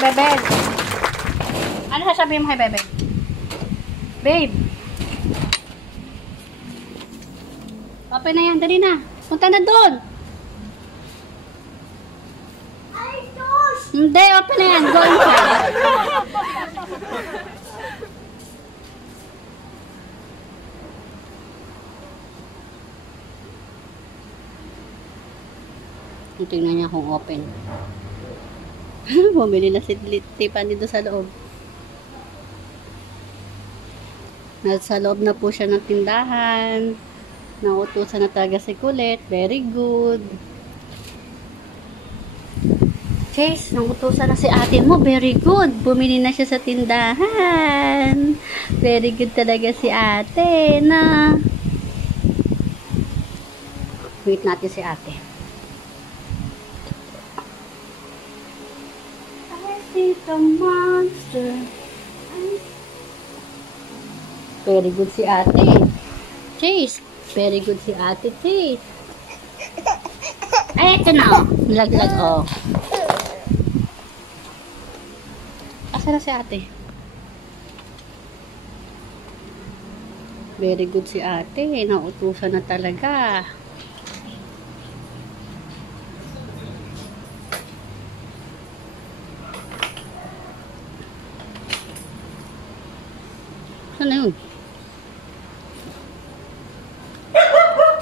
Bebel? Ano sasabihin mo kay Bebel? Babe. Open na yan. Dali na. Punta na doon. Hindi. Open na yan. Go inside. Tingnan niya kung open. Bumili na si Tiffany dito sa loob. Nasa loob na po siya ng tindahan. Nautusan na talaga si Kulit. Very good. Chase, nautusan na si ate mo. Very good. Bumili na siya sa tindahan. Very good talaga si ate na. Wait natin si ate. The monster. Very good si ate. Chase. Very good si ate, Chase. Ay, ito na, oh. Laglag, oh. Asa na si ate? Very good si ate. Nautusan na talaga. Ano yun?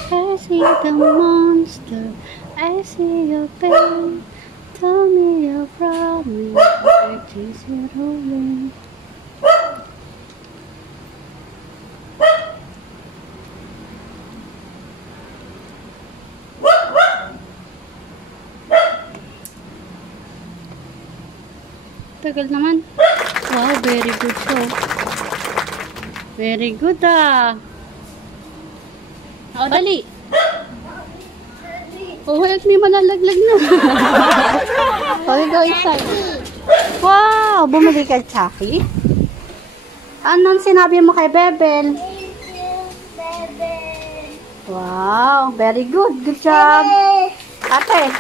I see the monster, I see your pain. Tell me your problem, I chase it away. Tagal naman. Wow, very good show. Very good ah. O, dali. Oh, help me, malalaglag na. Okay, go inside. Wow, bumili ka, Chucky. Anong sinabi mo kay Bebel? Thank you, Bebel. Wow, very good. Good job. Ate.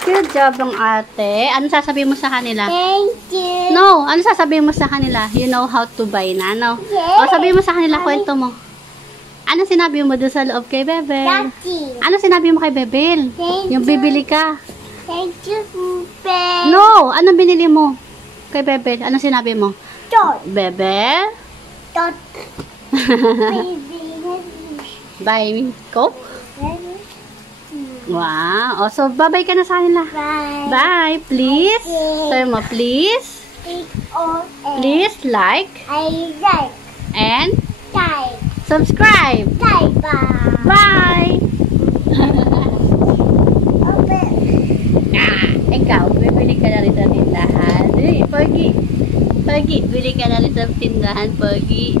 Good job ng ate. Ano sasabihin mo sa kanila? Thank you. No, ano sasabihin mo sa kanila? You know how to buy na, no? Yes. O, sabihin mo sa kanila, kwento mo. Ano sinabi mo doon sa loob kay Bebel? Daddy. Ano sinabi mo kay Bebel? Thank Yung you. bibili ka. Thank you, Bebel. No, anong binili mo kay Bebel? Ano sinabi mo? Dot. Bebel? Dot. Baby. Buy me Coke? Wow. O, so, bye-bye ka na sa kanila. Bye. Bye, please. Okay. Sabi mo, please. Please like I like. and Die. subscribe. Die. Bye. Bye! Open. Ikaw, bibili ka na rin sa tindahan. Pogi. Pogi, bili ka na rin sa tindahan, Pogi.